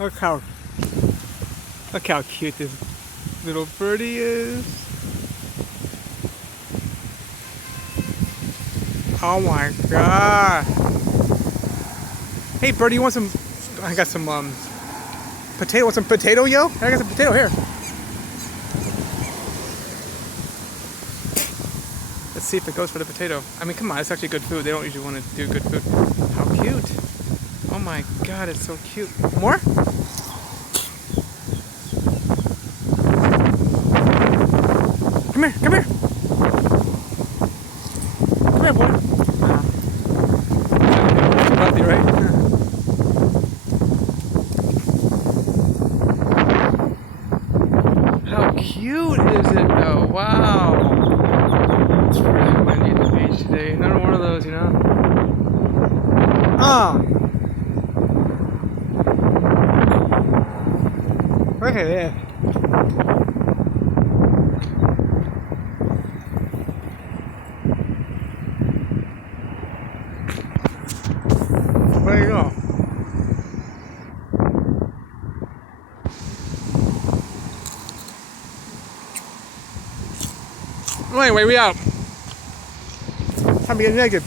Look how look how cute this little birdie is. Oh my god. Hey birdie, you want some? I got some potato. Want some potato, yo? I got some potato here. Let's see if it goes for the potato. I mean, come on, it's actually good food. They don't usually want to do good food. How cute. Oh my god, it's so cute. More? Come here, come here. Come here, boy. Healthy, right? How cute is it though? Wow. It's really windy at the beach today. Another one of those, you know? Look at this. There you go. Well, anyway, we out. Time to get naked.